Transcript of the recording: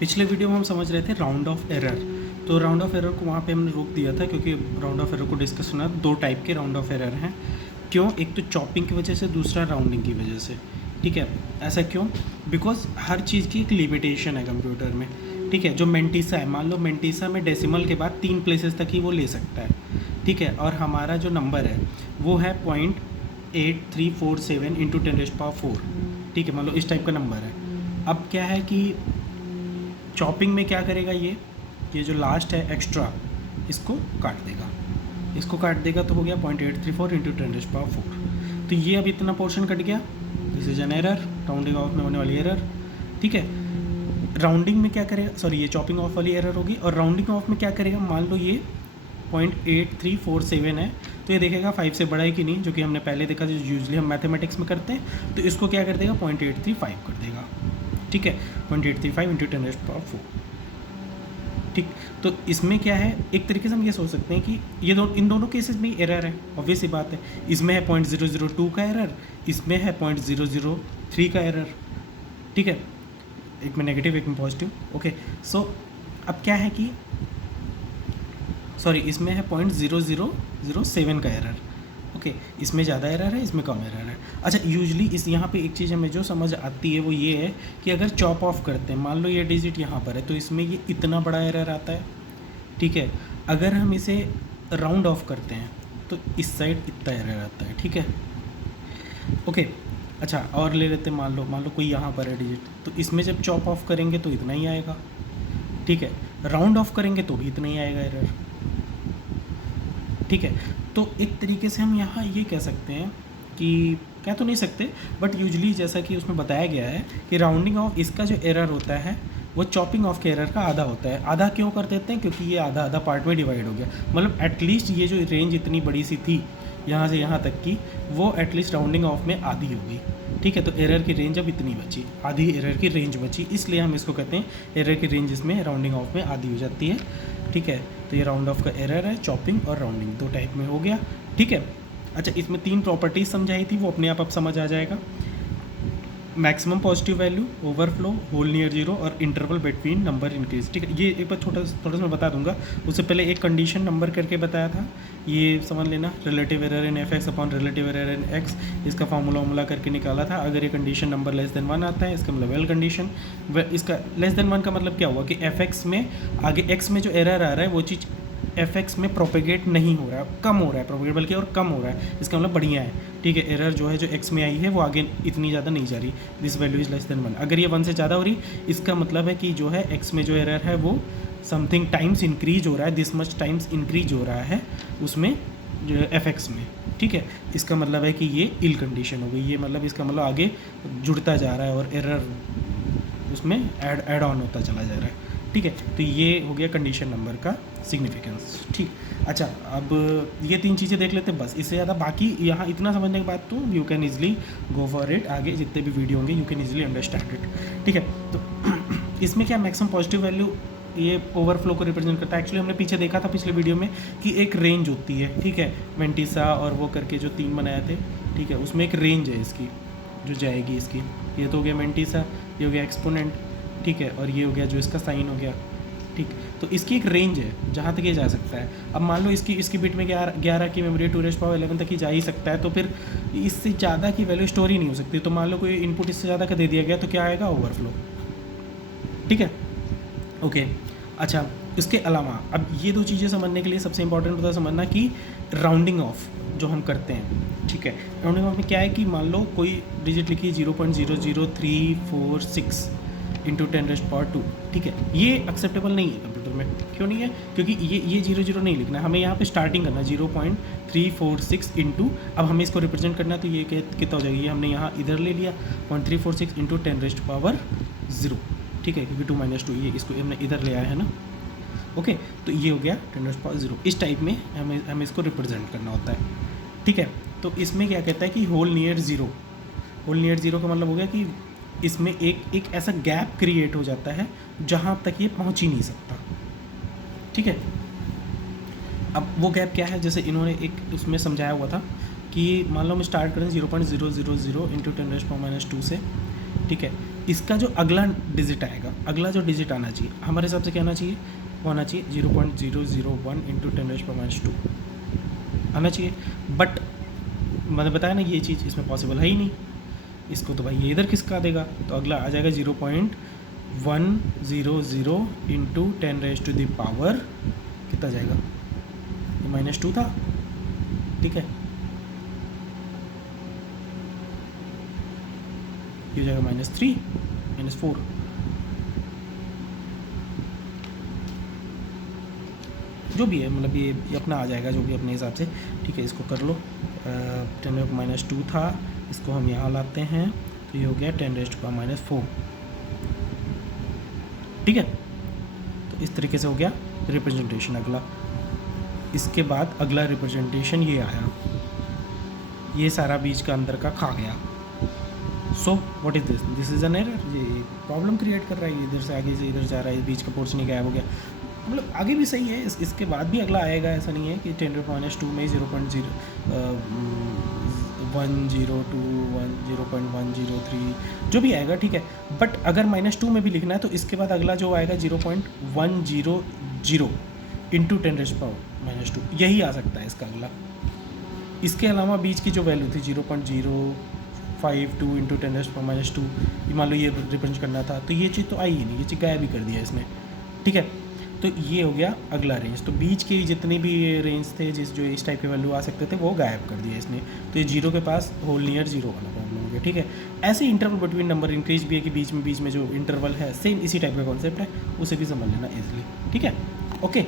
पिछले वीडियो में हम समझ रहे थे राउंड ऑफ एरर। तो राउंड ऑफ एरर को वहाँ पे हमने रोक दिया था क्योंकि राउंड ऑफ एरर को डिस्कस करना, दो टाइप के राउंड ऑफ एरर हैं। क्यों? एक तो चॉपिंग की वजह से, दूसरा राउंडिंग की वजह से। ठीक है, ऐसा क्यों? बिकॉज हर चीज़ की एक लिमिटेशन है कंप्यूटर में। ठीक है, जो मेंटिसा है, मान लो मेंटिसा में डेसिमल के बाद 3 प्लेसेस तक ही वो ले सकता है। ठीक है, और हमारा जो नंबर है वो है 0.8347 इंटू 10⁴। ठीक है, मान लो इस टाइप का नंबर है। अब क्या है कि चॉपिंग में क्या करेगा, ये जो लास्ट है एक्स्ट्रा, इसको काट देगा तो हो गया 0.834 इंटू 10⁴। तो ये अब इतना पोर्शन कट गया। This is an error, rounding off में होने वाली एरर। ठीक है, राउंडिंग में क्या करेगा, सॉरी ये चॉपिंग ऑफ वाली एरर होगी। और राउंडिंग ऑफ में क्या करेगा, मान लो ये 0.8347 है तो ये देखेगा 5 से बड़ा है कि नहीं, जो कि हमने पहले देखा जो यूजली हम मैथमेटिक्स में करते हैं। तो इसको क्या कर देगा, 0.835 कर देगा। ठीक है, 0.835 इंटू 10⁴। ठीक, तो इसमें क्या है, एक तरीके से हम ये सोच सकते हैं कि ये इन दोनों केसेस में एरर है, ऑब्वियस सी बात है। इसमें है 0.002 का एरर, इसमें है 0.003 का एरर। ठीक है, एक में नेगेटिव एक में पॉजिटिव। ओके, सो अब क्या है कि सॉरी इसमें है 0.0007 का एरर। ओके, इसमें ज़्यादा एरर है, इसमें कम एरर है। अच्छा, यूजली इस यहाँ पे एक चीज़ हमें जो समझ आती है वो ये है कि अगर चॉप ऑफ करते हैं, मान लो ये डिजिट यहाँ पर है तो इसमें ये इतना बड़ा एरर आता है। ठीक है, अगर हम इसे राउंड ऑफ करते हैं तो इस साइड इतना एरर आता है। ठीक है, ओके। अच्छा, और ले लेते हैं, मान लो कोई यहाँ पर है डिजिट, तो इसमें जब चॉप ऑफ करेंगे तो इतना ही आएगा। ठीक है, राउंड ऑफ करेंगे तो भी इतना ही आएगा एरर। ठीक है, तो एक तरीके से हम यहाँ ये कह सकते हैं कि, कह तो नहीं सकते बट यूजली जैसा कि उसमें बताया गया है कि राउंडिंग ऑफ इसका जो एरर होता है वो चॉपिंग ऑफ के एरर का आधा होता है। आधा क्यों कर देते हैं, क्योंकि ये आधा आधा पार्ट में डिवाइड हो गया। मतलब एटलीस्ट ये जो रेंज इतनी बड़ी सी थी यहाँ से यहाँ तक की, वो एटलीस्ट राउंडिंग ऑफ में आधी हो गई। ठीक है, तो एरर की रेंज अब इतनी बची, आधी एरर की रेंज बची, इसलिए हम इसको कहते हैं एरर की रेंज इसमें राउंडिंग ऑफ में आधी हो जाती है। ठीक है, तो ये राउंड ऑफ का एरर है, चॉपिंग और राउंडिंग दो टाइप में हो गया। ठीक है, अच्छा इसमें 3 प्रॉपर्टीज समझाई थी, वो अपने आप समझ आ जाएगा। Maximum positive value, overflow, hole near zero और इंटरवल बिटवीन नंबर इंक्रीज। ठीक है, ये एक बार थोड़ा सा मैं बता दूंगा। उससे पहले एक कंडीशन नंबर करके बताया था, ये समझ लेना। Relative error in F x upon relative error in x, इसका फार्मूला करके निकाला था। अगर ये कंडीशन नंबर लेस देन 1 आता है, इसका मतलब वेल कंडीशन। इसका लेस देन 1 का मतलब क्या हुआ कि एफ एक्स में आगे एक्स में जो एरर आ रहा है वो चीज़ एफ एक्स में प्रोपेगेट नहीं हो रहा है, कम हो रहा है प्रोपेगेट, बल्कि और कम हो रहा है, इसका मतलब बढ़िया है। ठीक है, एरर जो है जो एक्स में आई है वो आगे इतनी ज़्यादा नहीं जा रही। This value is less than 1। अगर ये 1 से ज़्यादा हो रही, इसका मतलब है कि जो है एक्स में जो एरर है वो समथिंग टाइम्स इंक्रीज हो रहा है, दिस मच टाइम्स इंक्रीज हो रहा है उसमें जो एफ एक्स में। ठीक है, इसका मतलब है कि ये इल कंडीशन हो गई, ये मतलब इसका मतलब आगे जुड़ता जा रहा है और एरर उसमें ऐड ऑन होता चला जा रहा है। ठीक है, तो ये हो गया कंडीशन नंबर का सिग्निफिकेंस। ठीक, अच्छा अब ये 3 चीज़ें देख लेते हैं बस, इससे ज़्यादा बाकी यहाँ इतना समझने के बाद तो you can easily go for it. आगे जितने भी वीडियो होंगे you can easily understand it. ठीक है, तो इसमें क्या मैक्सिमम पॉजिटिव वैल्यू ये ओवरफ्लो को रिप्रेजेंट करता है। एक्चुअली हमने पीछे देखा था पिछले वीडियो में कि एक रेंज होती है। ठीक है, वेंटिसा और वो करके जो 3 बनाए थे, ठीक है, उसमें एक रेंज है इसकी जो जाएगी इसकी। ये तो हो गया वेंटिसा, ये हो गया एक्सपोनेंट। ठीक है, और ये हो गया जो इसका साइन हो गया। ठीक, तो इसकी एक रेंज है जहाँ तक ये जा सकता है। अब मान लो इसकी बिट में 11 की मेमोरी 2⁻11 तक ही जा ही सकता है, तो फिर इससे ज़्यादा की वैल्यू स्टोर ही नहीं हो सकती। तो मान लो कोई इनपुट इससे ज़्यादा का दे दिया गया तो क्या आएगा, ओवरफ्लो। ठीक है, ओके। अच्छा, इसके अलावा अब ये 2 चीज़ें समझने के लिए सबसे इंपॉर्टेंट होता है समझना कि राउंडिंग ऑफ जो हम करते हैं। ठीक है, राउंडिंग ऑफ में क्या है कि मान लो कोई डिजिट लिखी 0.00346 इंटू 10⁻²। ठीक है, ये एक्सेप्टेबल नहीं है कंप्यूटर में। क्यों नहीं है? क्योंकि ये 0 नहीं लिखना है, हमें यहाँ पे स्टार्टिंग करना 0.346 इंटू, अब हमें इसको रिप्रेजेंट करना है तो ये कितना हो जाएगा, ये हमने यहाँ इधर ले लिया 0.346 इंटू 10⁻0। ठीक है, क्योंकि 2 - 2 ये इसको हमने इधर ले आया है ना। ओके, तो ये हो गया 10⁻0। इस टाइप में हमें इसको रिप्रेजेंट करना होता है। ठीक है, तो इसमें क्या कहता है कि hole near zero. Hole near zero का मतलब हो गया कि इसमें एक ऐसा गैप क्रिएट हो जाता है जहाँ तक ये पहुँच ही नहीं सकता। ठीक है, अब वो गैप क्या है, जैसे इन्होंने एक उसमें समझाया हुआ था कि मान लो हम स्टार्ट करें 0.000 इंटू 10⁻² से। ठीक है, इसका जो अगला डिजिट आएगा, अगला जो डिजिट आना चाहिए हमारे हिसाब से क्या आना चाहिए, वो आना चाहिए 0.001 इंटू 10⁻², आना चाहिए। बट मैंने बताया ना ये चीज़ इसमें पॉसिबल है ही नहीं, इसको तो भाई ये इधर किसका देगा, तो अगला आ जाएगा 0.100 इंटू 10⁻⁴ कितना जाएगा, ये -2 था, ठीक है, ये हो जाएगा -3 -4, जो भी है मतलब ये अपना आ जाएगा जो भी अपने हिसाब से, ठीक है। इसको कर लो, 10⁻² था, इसको हम यहाँ लाते हैं तो ये हो गया 10⁻⁴, ठीक है। तो इस तरीके से हो गया रिप्रेजेंटेशन। अगला इसके बाद अगला रिप्रेजेंटेशन ये आया, ये सारा बीच का अंदर का खा गया। So what is this, this is an error, ये प्रॉब्लम क्रिएट कर रहा है, इधर से आगे से इधर जा रहा है, बीच का पोर्शन ही गायब हो गया। मतलब आगे भी सही है, इसके बाद भी अगला आएगा, ऐसा नहीं है कि 10⁻² में 0.102 0.103 जो भी आएगा, ठीक है। बट अगर -2 में भी लिखना है तो इसके बाद अगला जो आएगा 0.100 इंटू 10⁻², यही आ सकता है इसका अगला। इसके अलावा बीच की जो वैल्यू थी 0.052 इंटू 10⁻², मान लो ये रिप्रेजेंट करना था, तो ये चीज़ तो आई ही नहीं, ये चीज़ गायब ही कर दिया इसने, ठीक है। तो ये हो गया अगला रेंज। तो बीच के जितने भी रेंज थे जो इस टाइप के वैल्यू आ सकते थे वो गायब कर दिया इसने। तो ये 0 के पास होल नियर 0 वाला प्रॉब्लम हो गया, ठीक है। ऐसे इंटरवल बिटवीन नंबर इंक्रीज भी है कि बीच में जो इंटरवल है सेम इसी टाइप का कॉन्सेप्ट है, उसे भी समझ लेना इजीली, ठीक है। ओके।